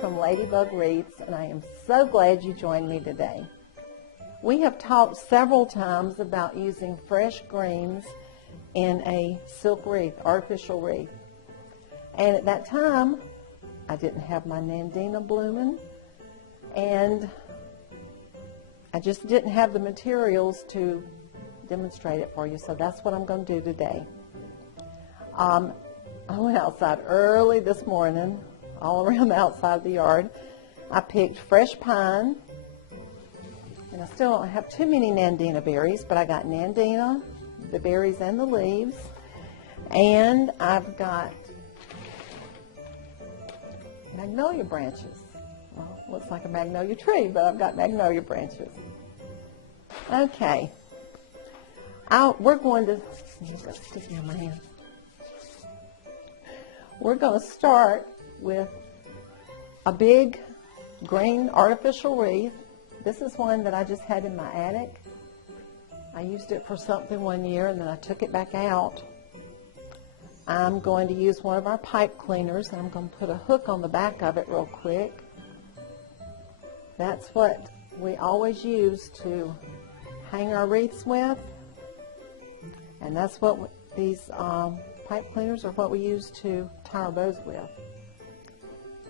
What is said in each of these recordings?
from Ladybug Wreaths, and I am so glad you joined me today. We have talked several times about using fresh greens in a silk wreath, artificial wreath. And at that time, I didn't have my Nandina blooming, and I just didn't have the materials to demonstrate it for you, so that's what I'm going to do today. I went outside early this morning, all around the outside of the yard. I picked fresh pine, and I still don't have too many Nandina berries, but I got Nandina, the berries and the leaves, and I've got magnolia branches. Well, it looks like a magnolia tree, but I've got magnolia branches. Okay, we're going to, I've got sticky on my hand. We're going to start with a big green artificial wreath. This is one that I just had in my attic. I used it for something one year and then I took it back out. I'm going to use one of our pipe cleaners and I'm going to put a hook on the back of it real quick. That's what we always use to hang our wreaths with, and that's what these pipe cleaners are what we use to tie our bows with.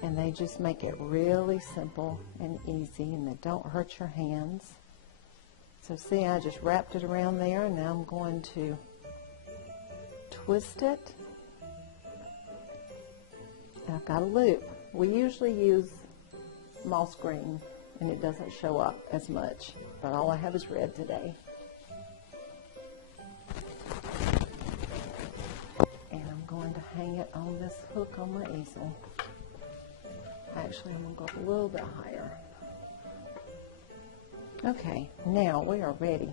And they just make it really simple and easy, and they don't hurt your hands. So see, I just wrapped it around there, and now I'm going to twist it. And I've got a loop. We usually use moss green, and it doesn't show up as much, but all I have is red today. And I'm going to hang it on this hook on my easel. Actually, I'm going to go up a little bit higher. Okay, now we are ready.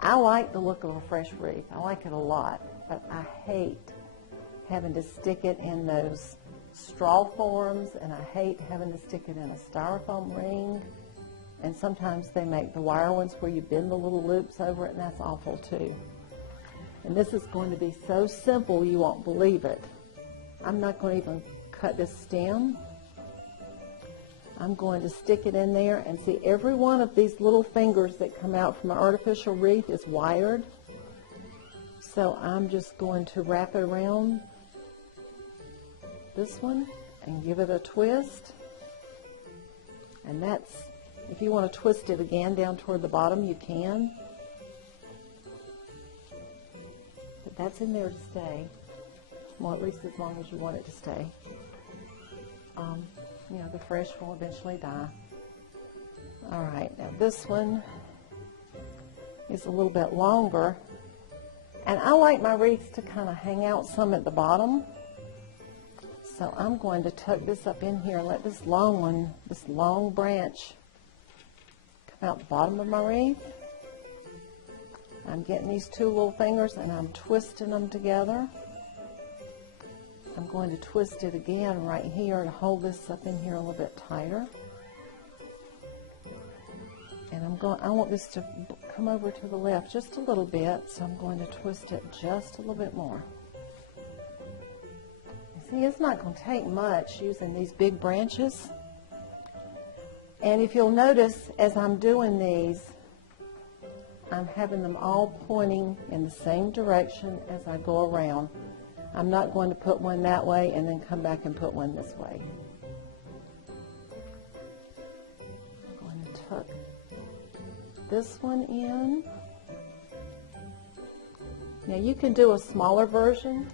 I like the look of a fresh wreath. I like it a lot, but I hate having to stick it in those straw forms, and I hate having to stick it in a styrofoam ring. And sometimes they make the wire ones where you bend the little loops over it, and that's awful too. And this is going to be so simple you won't believe it. I'm not going to even cut this stem. I'm going to stick it in there, and see, every one of these little fingers that come out from an artificial wreath is wired. So I'm just going to wrap it around this one and give it a twist. And that's, if you want to twist it again down toward the bottom, you can. But that's in there to stay. Well, at least as long as you want it to stay. You know, the fresh will eventually die. All right, now this one is a little bit longer. And I like my wreaths to kind of hang out some at the bottom. So I'm going to tuck this up in here and let this long one, this long branch, come out the bottom of my wreath. I'm getting these two little fingers and I'm twisting them together. I'm going to twist it again right here to hold this up in here a little bit tighter. And I want this to come over to the left just a little bit, so I'm going to twist it just a little bit more. See, it's not going to take much using these big branches. And if you'll notice, as I'm doing these, I'm having them all pointing in the same direction as I go around. I'm not going to put one that way and then come back and put one this way. I'm going to tuck this one in. Now you can do a smaller version.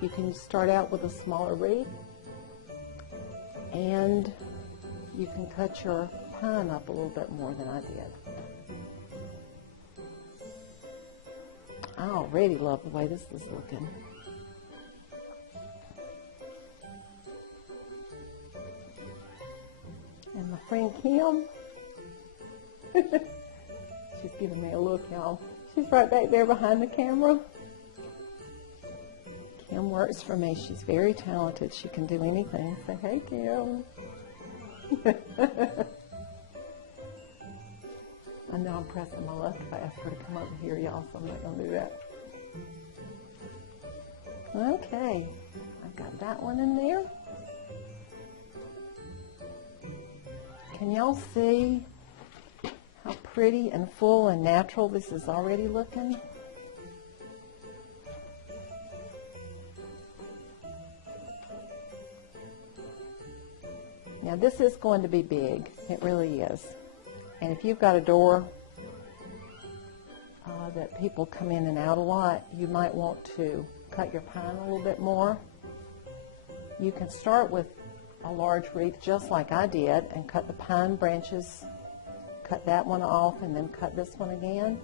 You can start out with a smaller wreath, and you can cut your pine up a little bit more than I did. I already love the way this is looking. And my friend Kim, she's giving me a look, y'all. She's right back there behind the camera. Kim works for me. She's very talented. She can do anything. Say, hey, Kim. I know I'm pressing my luck if I ask her to come over here, y'all, so I'm not going to do that. Okay. I've Got that one in there. Can y'all see how pretty and full and natural this is already looking? Now this is going to be big, it really is. And if you've got a door that people come in and out a lot, you might want to cut your pine a little bit more. You can start with a large wreath just like I did and cut the pine branches, cut that one off and then cut this one again.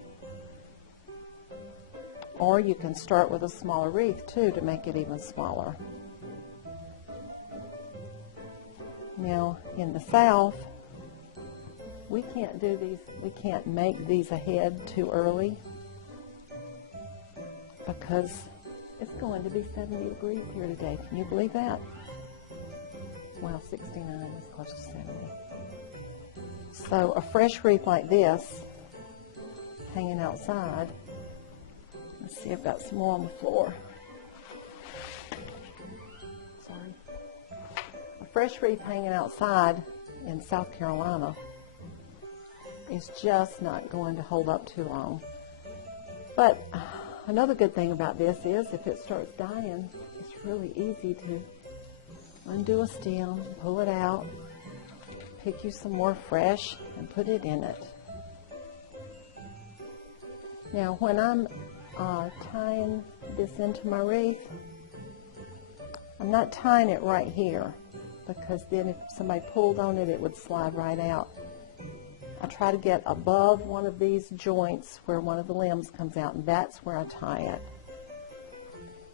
Or you can start with a smaller wreath too to make it even smaller. Now in the South, we can't do these, we can't make these ahead too early because it's going to be 70 degrees here today. Can you believe that? Well, 69 is close to 70. So a fresh wreath like this, hanging outside, let's see, I've got some more on the floor. Sorry. A fresh wreath hanging outside in South Carolina is just not going to hold up too long. But another good thing about this is if it starts dying, it's really easy to undo a stem, pull it out, pick you some more fresh, and put it in it. Now when I'm tying this into my wreath, I'm not tying it right here because then if somebody pulled on it, it would slide right out. I try to get above one of these joints where one of the limbs comes out, and that's where I tie it.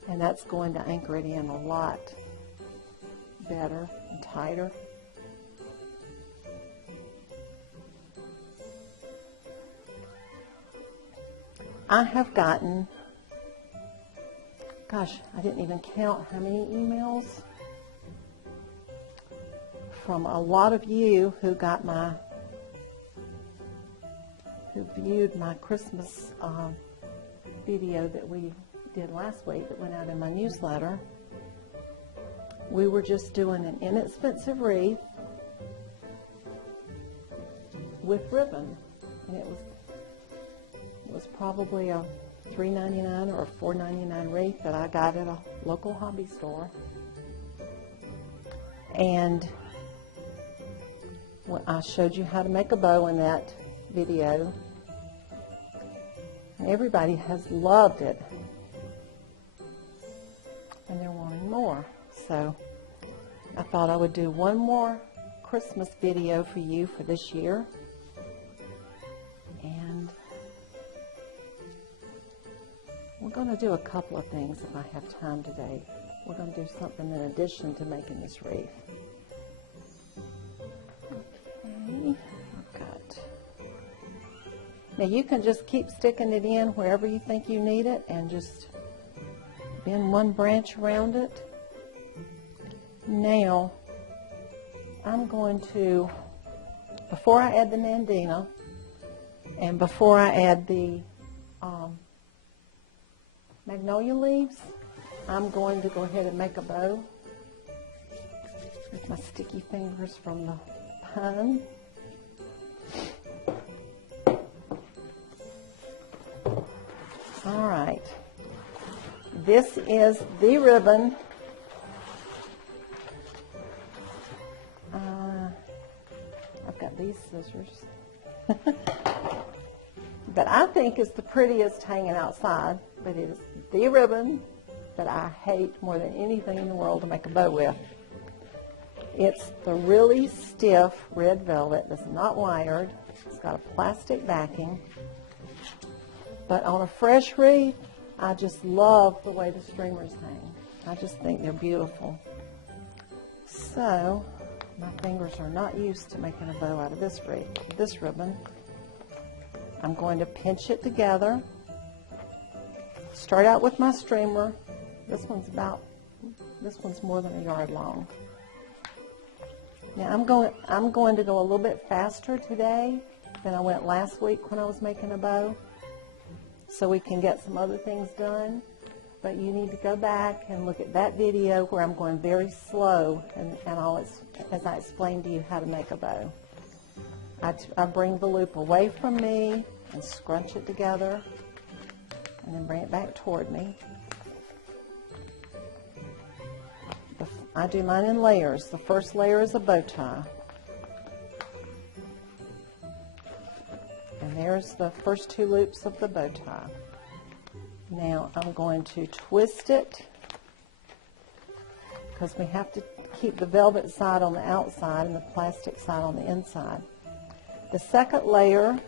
And that's going to anchor it in a lot better and tighter. I have gotten, gosh, I didn't even count how many emails from a lot of you who got my, who viewed my Christmas video that we did last week that went out in my newsletter. We were just doing an inexpensive wreath with ribbon, and it was probably a $3.99 or a $4.99 wreath that I got at a local hobby store. And I showed you how to make a bow in that video, and everybody has loved it, and they're wanting more. So I thought I would do one more Christmas video for you for this year. And we're going to do a couple of things if I have time today. We're going to do something in addition to making this wreath. Okay, I've got. Now you can just keep sticking it in wherever you think you need it and just bend one branch around it. Now, I'm going to, before I add the Nandina and before I add the magnolia leaves, I'm going to go ahead and make a bow with my sticky fingers from the pine. All right. This is the ribbon. I've got these scissors. But I think it's the prettiest hanging outside, but it is the ribbon that I hate more than anything in the world to make a bow with. It's the really stiff red velvet that's not wired. It's got a plastic backing. But on a fresh wreath, I just love the way the streamers hang. I just think they're beautiful. So, my fingers are not used to making a bow out of this wreath, this ribbon. I'm going to pinch it together. Start out with my streamer. This one's more than a yard long. Now I'm going to go a little bit faster today than I went last week when I was making a bow, so we can get some other things done. but you need to go back and look at that video where I'm going very slow and as I explain to you how to make a bow. I bring the loop away from me and scrunch it together and then bring it back toward me. I do mine in layers. The first layer is a bow tie. And there's the first 2 loops of the bow tie. Now I'm going to twist it because we have to keep the velvet side on the outside and the plastic side on the inside. The second layer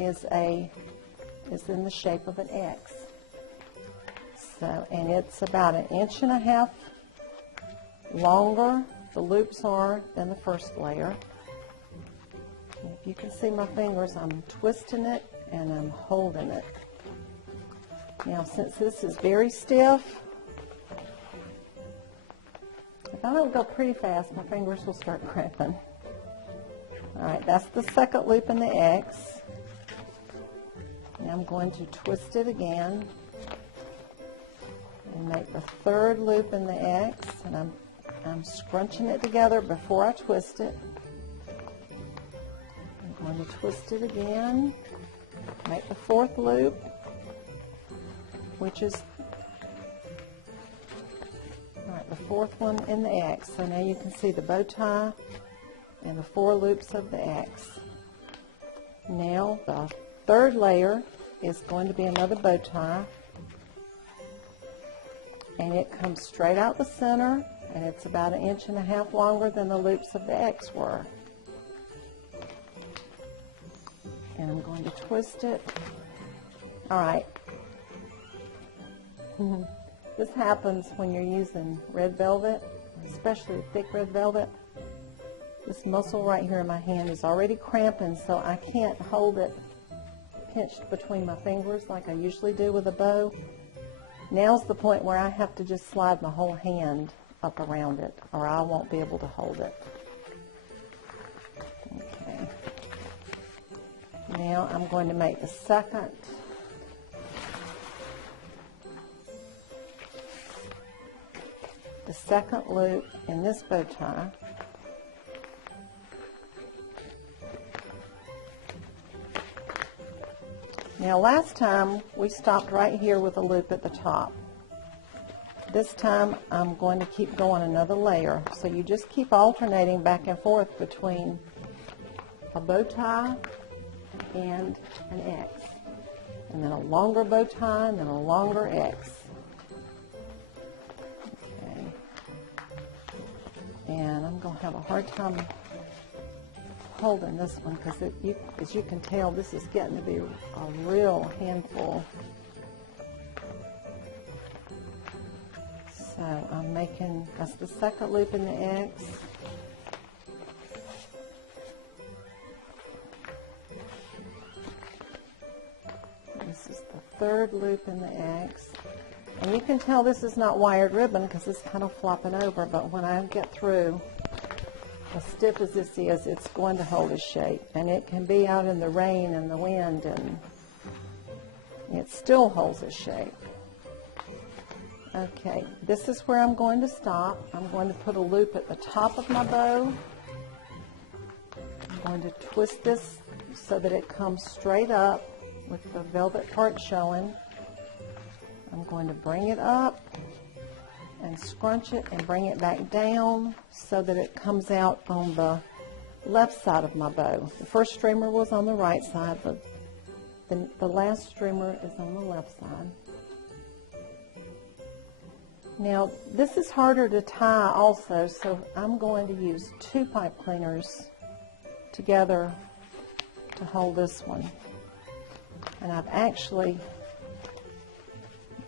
is in the shape of an X. And it's about 1.5 inches longer, the loops are, than the first layer. And if you can see my fingers, I'm twisting it and I'm holding it. Now, since this is very stiff, if I don't go pretty fast, my fingers will start cramping. All right, that's the second loop in the X. And I'm going to twist it again and make the third loop in the X, and I'm scrunching it together before I twist it. I'm going to twist it again, make the fourth loop, which is the fourth one in the X. So now you can see the bow tie and the 4 loops of the X. Now the third layer is going to be another bow tie, and it comes straight out the center, and it's about 1.5 inches longer than the loops of the X were. And I'm going to twist it. All right. This happens when you're using red velvet, especially thick red velvet. This muscle right here in my hand is already cramping, so I can't hold it pinched between my fingers like I usually do with a bow. Now's the point where I have to just slide my whole hand up around it, or I won't be able to hold it. Okay. Now I'm going to make the second loop in this bow tie. Now last time we stopped right here with a loop at the top. This time I'm going to keep going another layer. So you just keep alternating back and forth between a bow tie and an X. And then a longer bow tie and then a longer X. Okay. And I'm going to have a hard time holding this one because as you can tell, this is getting to be a real handful. So I'm making, that's the second loop in the X. This is the third loop in the X. And you can tell this is not wired ribbon because it's kind of flopping over, but when I get through, as stiff as this is, it's going to hold its shape. And it can be out in the rain and the wind, and it still holds its shape. Okay, this is where I'm going to stop. I'm going to put a loop at the top of my bow. I'm going to twist this so that it comes straight up with the velvet part showing. I'm going to bring it up and scrunch it and bring it back down so that it comes out on the left side of my bow. The first streamer was on the right side, but the last streamer is on the left side. Now this is harder to tie also, so I'm going to use 2 pipe cleaners together to hold this one. And I've actually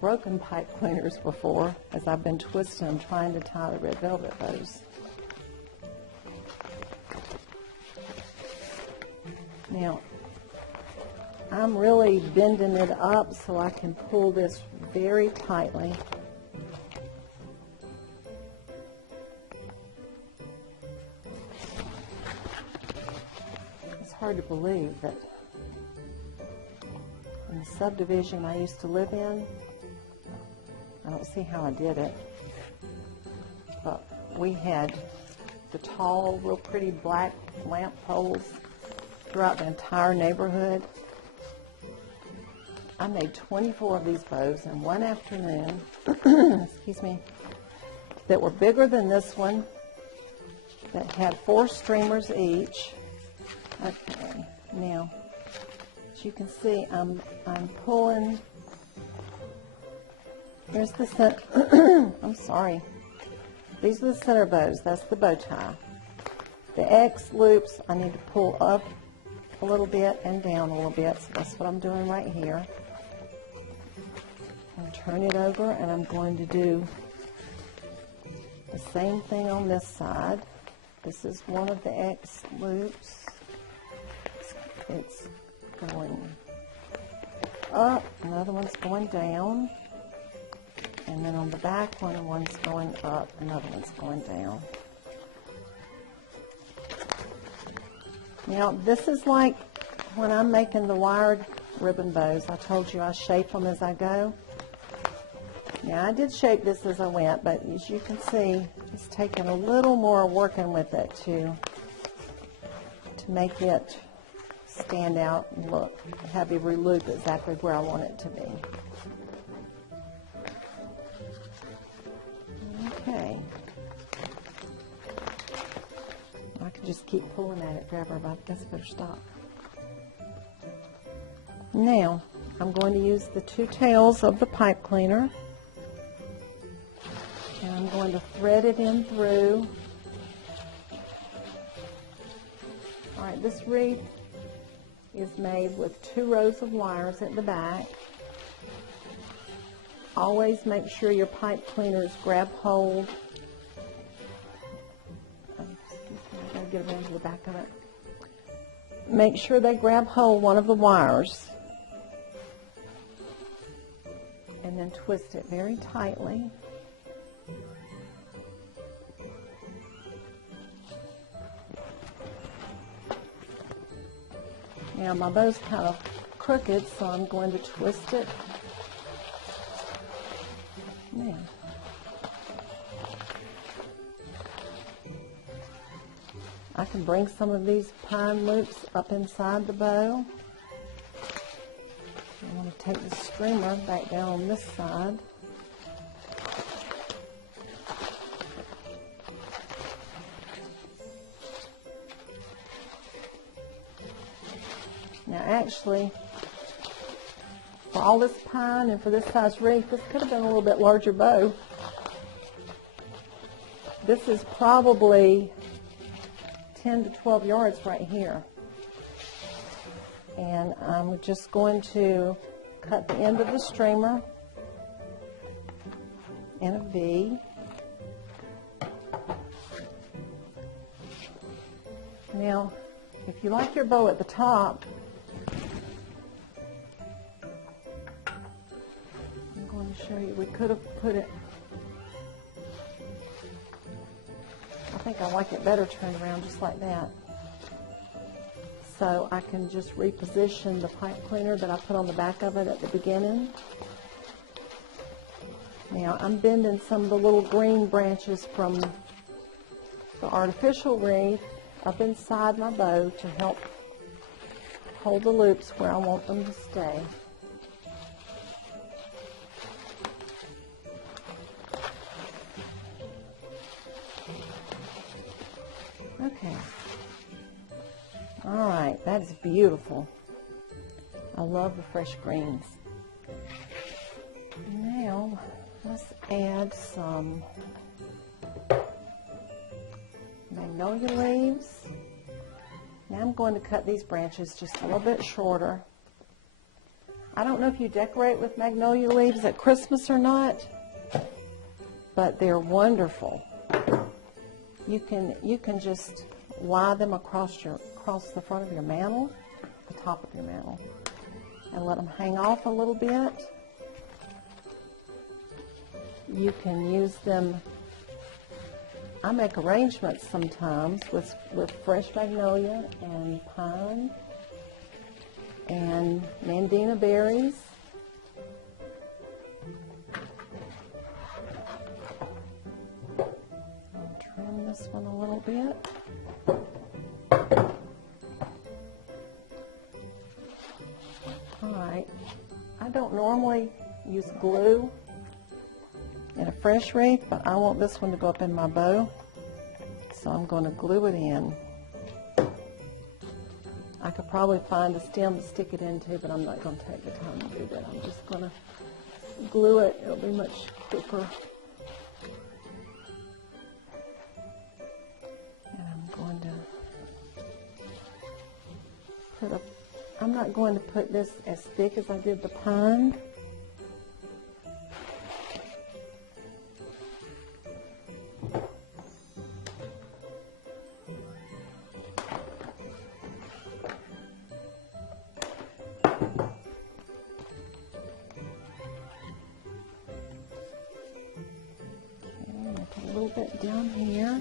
broken pipe cleaners before as I've been twisting them trying to tie the red velvet bows. Now I'm really bending it up so I can pull this very tightly. It's hard to believe that in the subdivision I used to live in, I don't see how I did it, but we had the tall, real pretty black lamp poles throughout the entire neighborhood. I made 24 of these bows in one afternoon, excuse me, that were bigger than this one, that had 4 streamers each. Okay, now, as you can see, I'm pulling, here's the center, I'm sorry, these are the center bows, that's the bow tie. The X loops, I need to pull up a little bit and down a little bit, so that's what I'm doing right here. And turn it over, and I'm going to do the same thing on this side. This is one of the X loops. It's going up, another one's going down, and then on the back one, one's going up, another one's going down. Now, this is like when I'm making the wired ribbon bows. I told you I shape them as I go. Now, I did shape this as I went, but as you can see, it's taking a little more working with it to make it stand out and look, have every loop exactly where I want it to be. Okay. I can just keep pulling at it forever, but I guess I better stop. Now, I'm going to use the 2 tails of the pipe cleaner, and I'm going to thread it in through. All right, this wreath is made with 2 rows of wires at the back. Always make sure your pipe cleaners grab hold. I gotta get around to the back of it. Make sure they grab hold one of the wires, and then twist it very tightly. Now my bow's kind of crooked, so I'm going to twist it. Now, I can bring some of these pine loops up inside the bow. I'm going to take the streamer back down on this side. Now actually, for all this pine and for this size wreath, this could have been a little bit larger bow. This is probably 10 to 12 yards right here. And I'm just going to cut the end of the streamer in a V. Now, if you like your bow at the top, I'm going to show you, we could have put it, I think I like it better turned around just like that. So I can just reposition the pipe cleaner that I put on the back of it at the beginning. Now I'm bending some of the little green branches from the artificial wreath up inside my bow to help hold the loops where I want them to stay. Okay. All right, that is beautiful. I love the fresh greens. Now, let's add some magnolia leaves. Now I'm going to cut these branches just a little bit shorter. I don't know if you decorate with magnolia leaves at Christmas or not, but they're wonderful. You can just lie them across the front of your mantle, the top of your mantle, and let them hang off a little bit. You can use them. I make arrangements sometimes with fresh magnolia and pine and mandina berries. this one a little bit. All right, I don't normally use glue in a fresh wreath, but I want this one to go up in my bow, so I'm going to glue it in. I could probably find a stem to stick it into, but I'm not going to take the time to do that. I'm just going to glue it. It'll be much quicker. And I'm going to put I'm not going to put this as thick as I did the pine. Down here.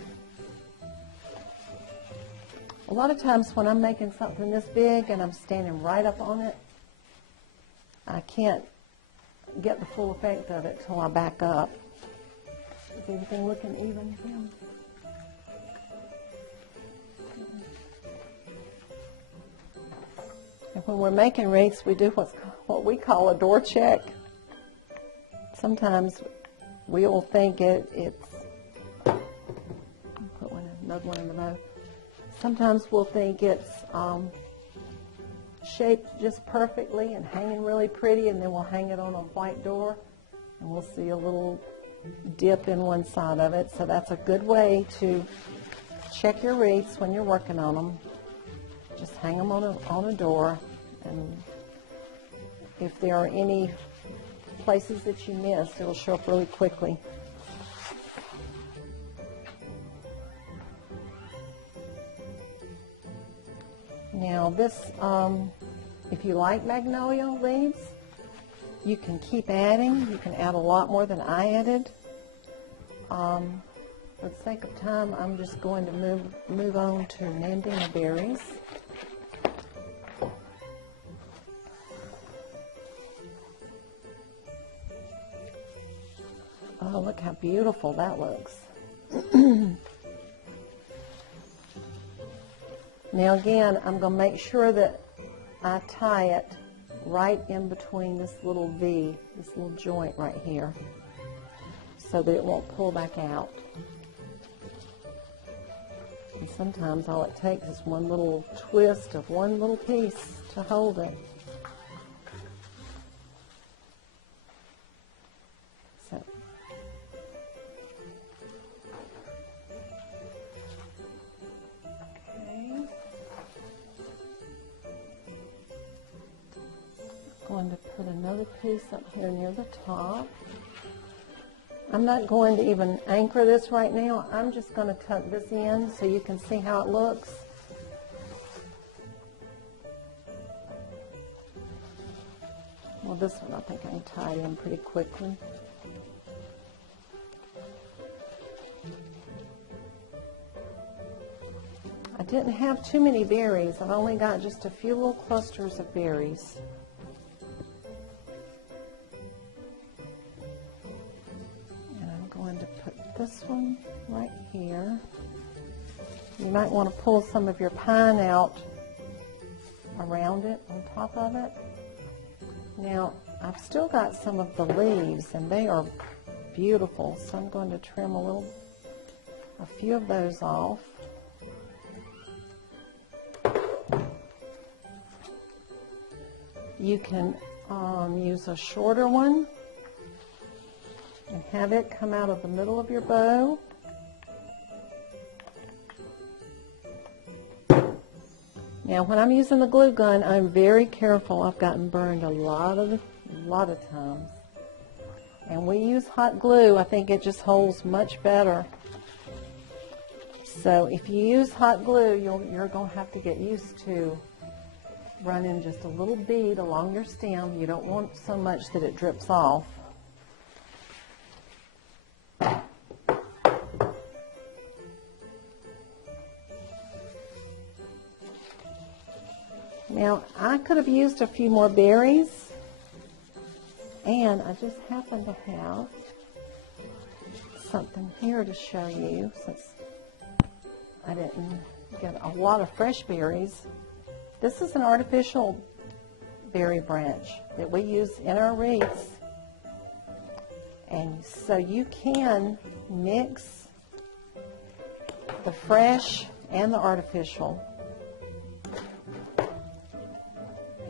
A lot of times when I'm making something this big and I'm standing right up on it, I can't get the full effect of it till I back up. Is everything looking even, Kim? And when we're making wreaths, we do what we call a door check. Sometimes we'll think it's another one in the bow. Sometimes we'll think it's shaped just perfectly and hanging really pretty, and then we'll hang it on a white door and we'll see a little dip in one side of it. So that's a good way to check your wreaths when you're working on them. Just hang them on a door, and if there are any places that you missed, it'll show up really quickly. Now this, if you like magnolia leaves, you can keep adding. You can add a lot more than I added. For the sake of time, I'm just going to move on to mandina berries. Oh, look how beautiful that looks. Now again, I'm going to make sure that I tie it right in between this little V, this little joint right here, so that it won't pull back out. And sometimes all it takes is one little twist of one little piece to hold it. So. Going to put another piece up here near the top. I'm not going to even anchor this right now. I'm just going to tuck this in so you can see how it looks. Well, this one I think I can tie in pretty quickly. I didn't have too many berries. I've only got just a few little clusters of berries. To put this one right here. You might want to pull some of your pine out around it, on top of it. Now, I've still got some of the leaves, and they are beautiful, so I'm going to trim a few of those off. You can use a shorter one and have it come out of the middle of your bow. Now when I'm using the glue gun, I'm very careful. I've gotten burned a lot of times. And we use hot glue. I think it just holds much better. So if you use hot glue, you're going to have to get used to running just a little bead along your stem. You don't want so much that it drips off. Now, I could have used a few more berries, and I just happen to have something here to show you, since I didn't get a lot of fresh berries. This is an artificial berry branch that we use in our wreaths. And so you can mix the fresh and the artificial.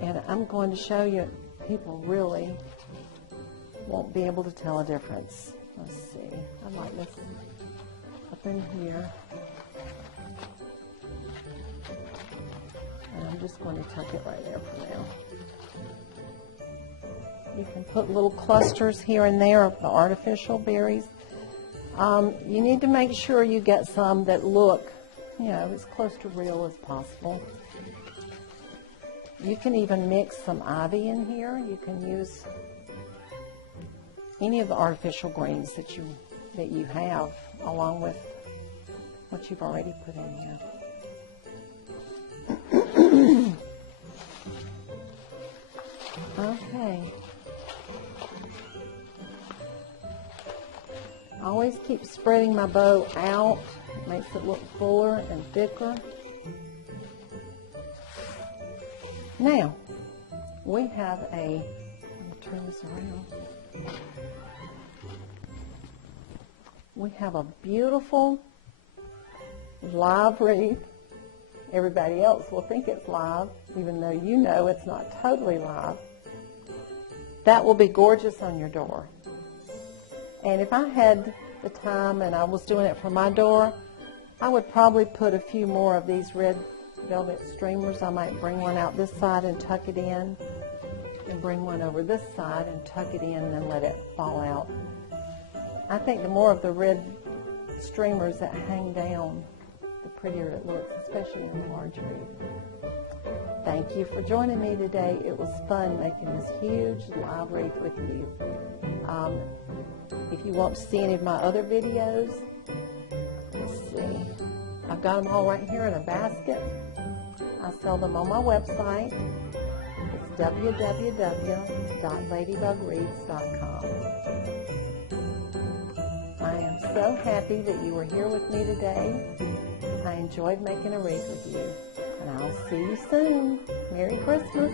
And I'm going to show you, people really won't be able to tell a difference. Let's see, I like this up in here. And I'm just going to tuck it right there for now. You can put little clusters here and there of the artificial berries. You need to make sure you get some that look, as close to real as possible. You can even mix some ivy in here. You can use any of the artificial greens that you have, along with what you've already put in here. Okay. I always keep spreading my bow out. It makes it look fuller and thicker. Now, we have let me turn this around. We have a beautiful live wreath. Everybody else will think it's live, even though you know it's not totally live. That will be gorgeous on your door. And if I had the time and I was doing it for my door, I would probably put a few more of these red velvet streamers. I might bring one out this side and tuck it in, and bring one over this side and tuck it in and then let it fall out. I think the more of the red streamers that hang down, the prettier it looks, especially in the large wreath. Thank you for joining me today. It was fun making this huge live wreath with you. If you want to see any of my other videos, let's see. I've got them all right here in a basket. I sell them on my website. It's www.ladybugwreaths.com. I am so happy that you were here with me today. I enjoyed making a wreath with you. And I'll see you soon. Merry Christmas.